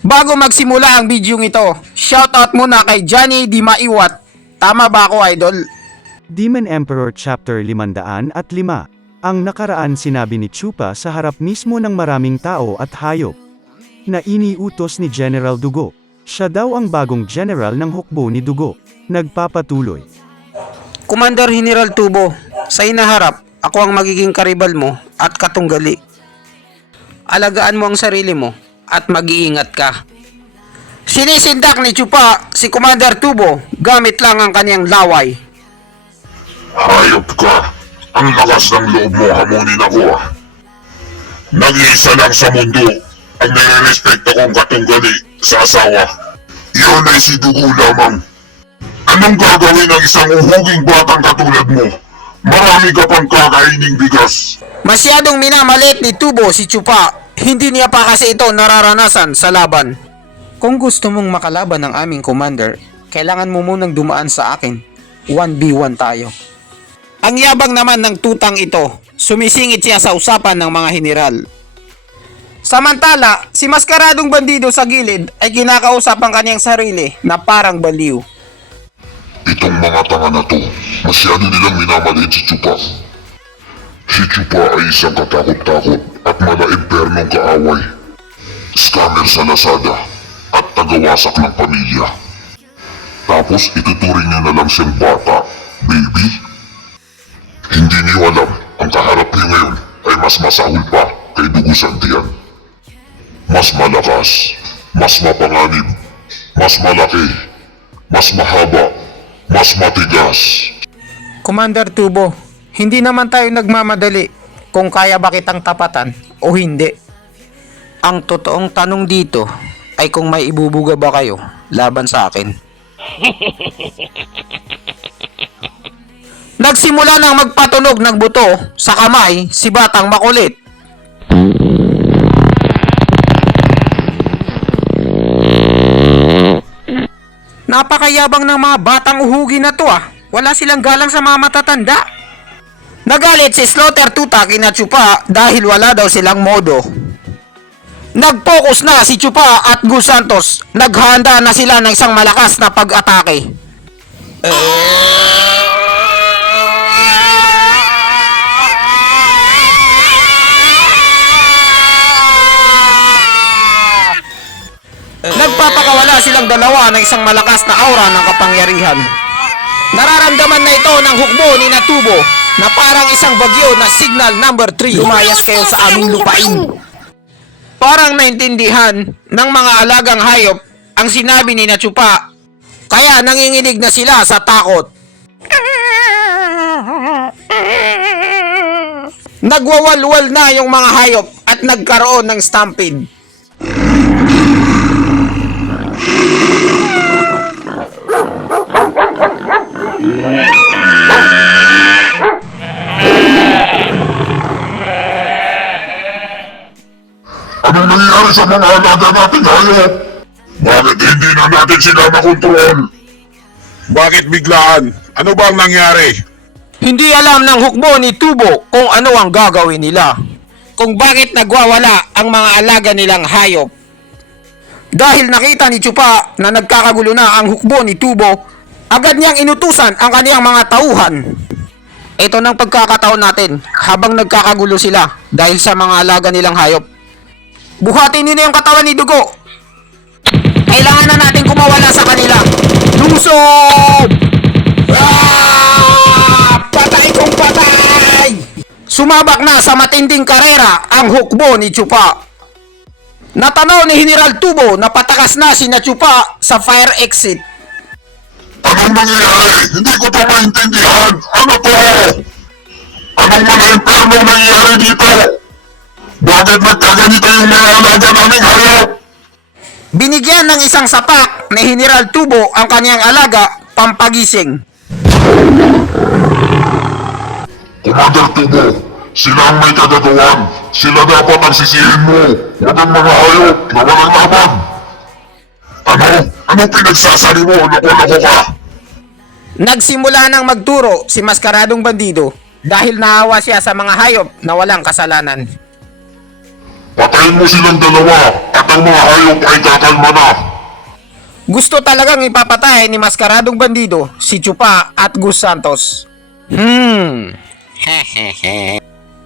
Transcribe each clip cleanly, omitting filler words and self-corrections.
Bago magsimula ang video ito, shoutout muna kay Johnny Di Maiwat. Tama ba ako, idol? Demon Emperor Chapter 505. Ang nakaraan sinabi ni Chupa sa harap mismo ng maraming tao at hayop na iniutos ni General Dugo. Siya daw ang bagong general ng hukbo ni Dugo. Nagpapatuloy. Commander General Tubo, sa inaharap, ako ang magiging karibal mo at katunggali. Alagaan mo ang sarili mo at mag-iingat ka. Sinisindak ni Chupa si Commander Tubo gamit lang ang kanyang laway. Hayop ka! Ang lakas ng loob mo hamunin ako ah! Nag-iisa lang sa mundo ang nire-respeto kong katunggali sa asawa. Iyon ay si Dugo lamang. Anong gagawin ng isang uhuging batang katulad mo? Marami ka pang kakaining bigas. Masyadong minamalit ni Tubo si Chupa. Hindi niya pa kasi ito nararanasan sa laban. Kung gusto mong makalaban ng aming commander, kailangan mo munang dumaan sa akin. 1v1 tayo. Ang yabang naman ng tutang ito, sumisingit siya sa usapan ng mga general. Samantala, si maskaradong bandido sa gilid ay kinakausap ang kanyang sarili na parang baliw. Itong mga tanga na to, masyado nilang minamaliit si Chupa. Si Chupa ay isang katakot-takot at mala-impernong kaaway. Scammer sa Lazada at tagawasak ng pamilya. Tapos ituturing niyo na lang siyang bata, baby. Hindi niyo alam, ang kaharap niyo ngayon ay mas masahol pa kay Dugo Santian. Mas malakas, mas mapanganib, mas malaki, mas mahaba, mas matigas. Commander Tubo, hindi naman tayo nagmamadali kung kaya ba kitang tapatan o hindi. Ang totoong tanong dito ay kung may ibubuga ba kayo laban sa akin. Nagsimula nang magpatunog ng buto sa kamay si Batang Makulit. Napakayabang ng mga batang uhugi na to ah. Wala silang galang sa mga matatanda. Nagalit si Slaughter Tuta kina Chupa dahil wala daw silang modo. Nag-focus na si Chupa at Gus Santos. Naghanda na sila ng isang malakas na pag-atake. Nagpapakawala silang dalawa ng isang malakas na aura ng kapangyarihan. Nararamdaman na ito ng hukbo ni Natubo na parang isang bagyo na signal number 3. Lumayas kayo sa aming lupain. Parang naintindihan ng mga alagang hayop ang sinabi ni Nachupa, kaya nanginginig na sila sa takot. Nagwawalwal na yung mga hayop at nagkaroon ng stampede. Anong nangyayari sa mga alaga nating hayop? Bakit hindi na natin sila makontrol? Bakit biglaan? Ano ba ang nangyari? Hindi alam ng hukbo ni Tubo kung ano ang gagawin nila. Kung bakit nagwawala ang mga alaga nilang hayop. Dahil nakita ni Chupa na nagkakagulo na ang hukbo ni Tubo, agad niyang inutusan ang kaniyang mga tauhan. Ito ng pagkakataon natin habang nagkakagulo sila dahil sa mga alaga nilang hayop. Buhatin niyo na yung katawan ni Dugo. Kailangan na natin kumawala sa kanila. Lusob! Patay kong patay! Sumabak na sa matinding karera ang hukbo ni Chupa. Natanaw ni General Tubo na patakas na si Nachupa sa fire exit. Anong nangyayari? Hindi ko pa maintindihan. Ano to? Anong mga imperno nangyayari dito? Bakit nagkaganito yung mga alaga naming hayop? Binigyan ng isang sapak ni General Tubo ang kanyang alaga pampagising. Commander Tubo, sila ang may kagagawan. Sila dapat ang sisihin mo. Huwag ang mga hayop na walang laban. Ano? Ano pinagsasali mo? Loko-loko ka? Nagsimula nang magturo si maskaradong bandido dahil naawa siya sa mga hayop na walang kasalanan. Patayin mo silang dalawa at ang mga hayop ay kakalma na. Gusto talagang ipapatay ni Maskaradong Bandido si Chupa at Gus Santos.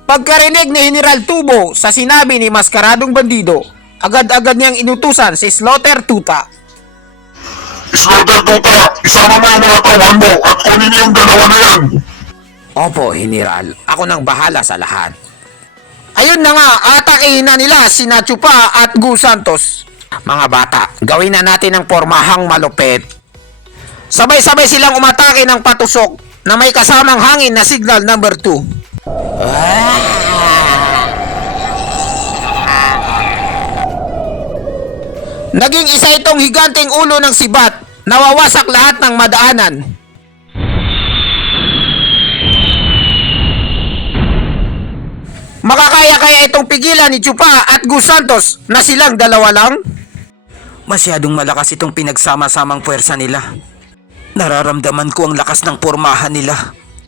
Pagkarinig ni General Tubo sa sinabi ni Maskaradong Bandido, agad-agad niyang inutusan si Slaughter Tuta. Slaughter Tuta, isama mo ang mga tauhan mo at kunin yung dalawa na yan. Opo, General. Ako nang bahala sa lahat. Ayun na nga, atakihin na nila sina Chupa at Gus Santos. Mga bata, gawin na natin ang pormahang malupit. Sabay-sabay silang umatake ng patusok na may kasamang hangin na signal number 2. Naging isa itong higanting ulo ng sibat, nawawasak lahat ng madaanan. Makakaya kaya itong pigilan ni Chupa at Gus Santos na silang dalawa lang? Masyadong malakas itong pinagsama-samang puwersa nila. Nararamdaman ko ang lakas ng pormahan nila.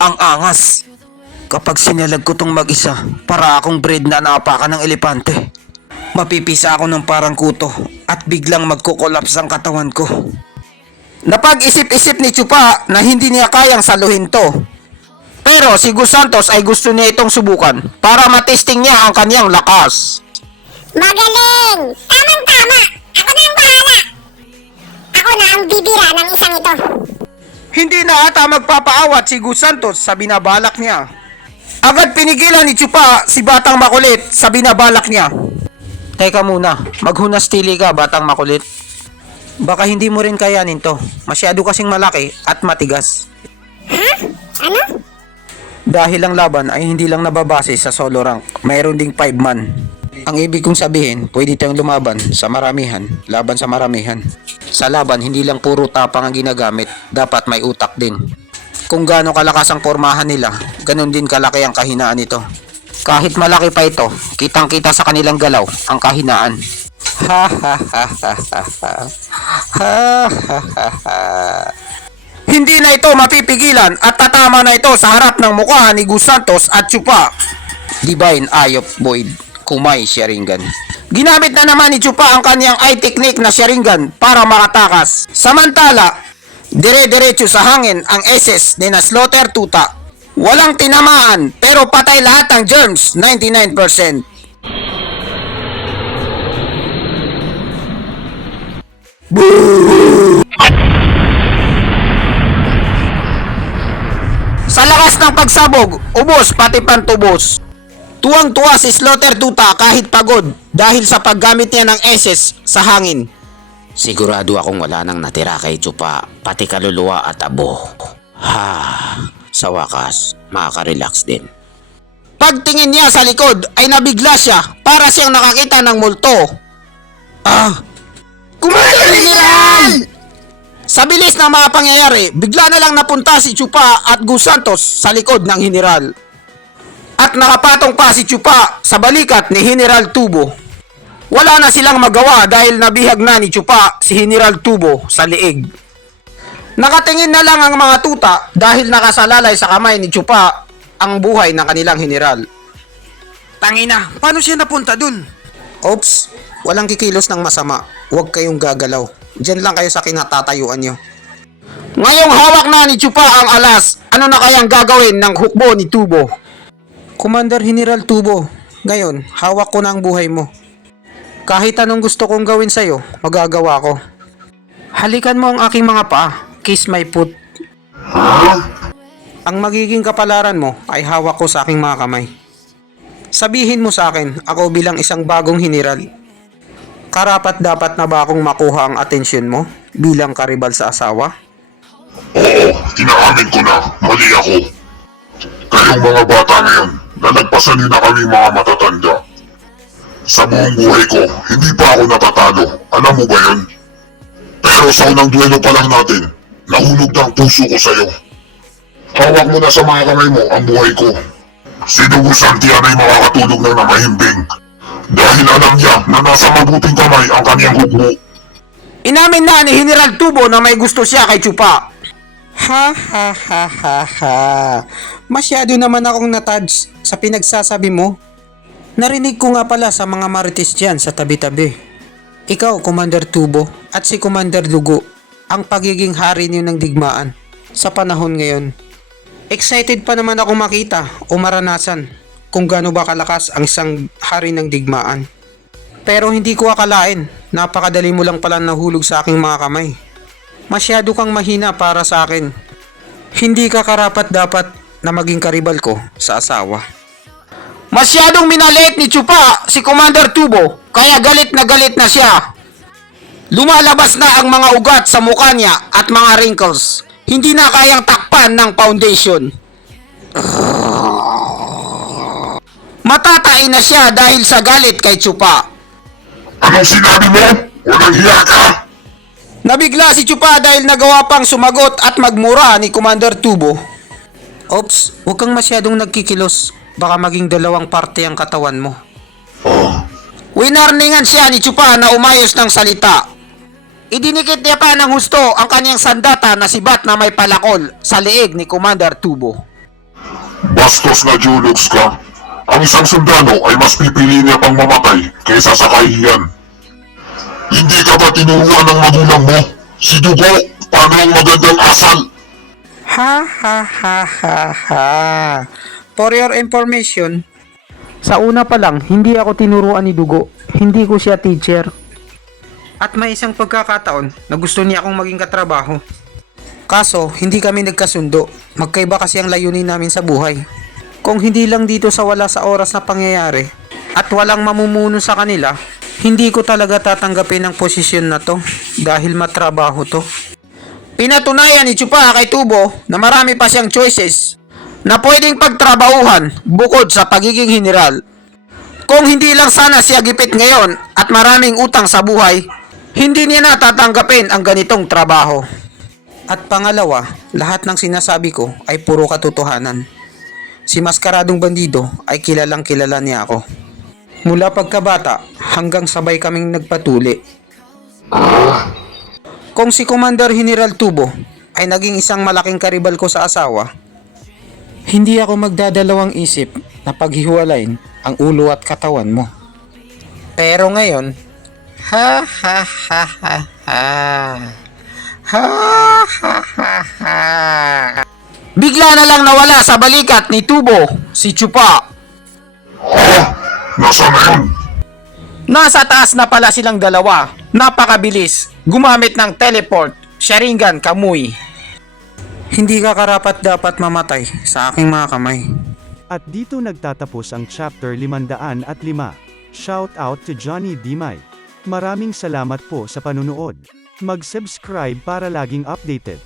Ang angas. Kapag sinalag ko tong mag-isa, para akong bread na naapakan ng elepante. Mapipisa ako ng parang kuto at biglang magkukolaps ang katawan ko. Napag-isip-isip ni Chupa na hindi niya kayang saluhin to. Pero si Gus Santos ay gusto niya itong subukan para matesting niya ang kanyang lakas. Magaling! Tamang-tama! Ako na ang bahala! Ako na ang bibira ng isang ito. Hindi na ata magpapaawat si Gus Santos sa binabalak niya. Agad pinigilan ni Chupa si Batang Makulit sa binabalak niya. Teka muna, maghunastili ka, Batang Makulit. Baka hindi mo rin kayanin to. Masyado kasing malaki at matigas. Ha? Ano? Dahil ang laban ay hindi lang nababase sa solo rank, mayroon ding 5 man. Ang ibig kong sabihin, pwede tayong lumaban sa maramihan, laban sa maramihan. Sa laban, hindi lang puro tapang ang ginagamit, dapat may utak din. Kung gaano kalakas ang pormahan nila, ganun din kalaki ang kahinaan nito. Kahit malaki pa ito, kitang-kita sa kanilang galaw ang kahinaan. Ha ha ha ha ha ha ha ha ha ha. Hindi na ito mapipigilan at tatama na ito sa harap ng mukha ni Gus Santos at Chupa. Divine Eye of Void, Kumai Sharingan. Ginamit na naman ni Chupa ang kanyang eye technique na Sharingan para makatakas. Samantala, dire-diretso sa hangin ang SS ni na Slaughter Tuta. Walang tinamaan pero patay lahat ng germs, 99%. Sa lakas ng pagsabog, ubos pati pantubos. Tuwang-tuwa si Slaughter Tuta kahit pagod dahil sa paggamit niya ng SS sa hangin. Sigurado akong wala nang natira kay Chupa, pati kaluluwa at abo. Sa wakas, makaka-relax din. Pagtingin niya sa likod ay nabigla siya para siyang nakakita ng multo. General! Sa bilis ng mga pangyayari, bigla na lang napunta si Chupa at Gus Santos sa likod ng General. At nakapatong pa si Chupa sa balikat ni General Tubo. Wala na silang magawa dahil nabihag na ni Chupa si General Tubo sa liig. Nakatingin na lang ang mga tuta dahil nakasalalay sa kamay ni Chupa ang buhay ng kanilang General. Tangina, paano siya napunta dun? Oops, walang kikilos ng masama. Huwag kayong gagalaw. Diyan lang kayo sa kinatatayuan nyo. Ngayong hawak na ni Chupa ang alas, ano na kayang gagawin ng hukbo ni Tubo? Commander General Tubo, ngayon, hawak ko na ang buhay mo. Kahit anong gusto kong gawin sa'yo, magagawa ko. Halikan mo ang aking mga paa, kiss my foot. Ang magiging kapalaran mo ay hawak ko sa aking mga kamay. Sabihin mo sa akin, ako bilang isang bagong General, karapat dapat na ba akong makuha ang atensyon mo bilang karibal sa asawa? Oo, inaamin ko na, mali ako. Kayong mga bata ngayon, nalagpasan niyo na kami mga matatanda. Sa buong buhay ko, hindi pa ako natatalo. Alam mo ba yun? Pero sa unang duelo pa lang natin, nahulog na ang puso ko sa'yo. Hawak mo na sa mga kamay mo ang buhay ko. Si Dugo Santian ay makakatulog na mahimbing. Dahil alam niya na nasa mabuting kamay ang kanyang hukbo. Inamin na ni General Tubo na may gusto siya kay Chupa. Ha. Masyado naman akong natouch sa pinagsasabi mo. Narinig ko nga pala sa mga marites dyan sa tabi-tabi. Ikaw, Commander Tubo, at si Commander Dugo, ang pagiging hari niyo ng digmaan sa panahon ngayon. Excited pa naman ako makita o maranasan kung gaano ba kalakas ang isang hari ng digmaan. Pero hindi ko akalain, napakadali mo lang pala nahulog sa aking mga kamay. Masyado kang mahina para sa akin. Hindi ka karapat dapat na maging karibal ko sa asawa. Masyadong minaliit ni Chupa si Commander Tubo, kaya galit na siya. Lumalabas na ang mga ugat sa mukha niya at mga wrinkles. Hindi na kayang takpan ng foundation. Matatay na siya dahil sa galit kay Chupa. Anong sinabi mo? Walang hiya ka! Nabigla si Chupa dahil nagawa pang sumagot at magmura ni Commander Tubo. Ops, huwag kang masyadong nagkikilos. Baka maging dalawang parte ang katawan mo. Winarningan siya ni Chupa na umayos ng salita. Idinikit niya pa ng husto ang kanyang sandata na sibat na may palakol sa leeg ni Commander Tubo. Bastos na Julugs ka. Ang isang sundalo ay mas pipili niya pang mamatay kaysa sa kahiyan. Hindi ka ba tinuruan ng magulang mo? Si Dugo, paano ang magandang asal? Ha ha ha ha ha. For your information, sa una pa lang, hindi ako tinuruan ni Dugo. Hindi ko siya teacher. At may isang pagkakataon na gusto niya akong maging katrabaho. Kaso, hindi kami nagkasundo. Magkaiba kasi ang layunin namin sa buhay. Kung hindi lang dito sa wala sa oras na pangyayari at walang mamumuno sa kanila, hindi ko talaga tatanggapin ang posisyon na to dahil matrabaho to. Pinatunayan ni Chupa kay Tubo na marami pa siyang choices na pwedeng pagtrabahuhan bukod sa pagiging general. Kung hindi lang sana siya gipit ngayon at maraming utang sa buhay, hindi niya natatanggapin ang ganitong trabaho. At pangalawa, lahat ng sinasabi ko ay puro katotohanan. Si Maskaradong Bandido ay kilalang kilala niya ako. Mula pagkabata hanggang sabay kaming nagpatuli. Kung si Commander General Tubo ay naging isang malaking karibal ko sa asawa, hindi ako magdadalawang isip na paghihiwalayin ang ulo at katawan mo. Pero ngayon, ha ha ha ha ha. Ha ha ha ha. Bigla na lang nawala sa balikat ni Tubo si Chupa. Nasaan na yun? Nasa taas na pala silang dalawa. Napakabilis. Gumamit ng teleport, Sharingan Kamui. Hindi ka karapat dapat mamatay sa aking mga kamay. At dito nagtatapos ang chapter 505. Shout out to Johnny Dimay. Maraming salamat po sa panunood. Mag-subscribe para laging updated.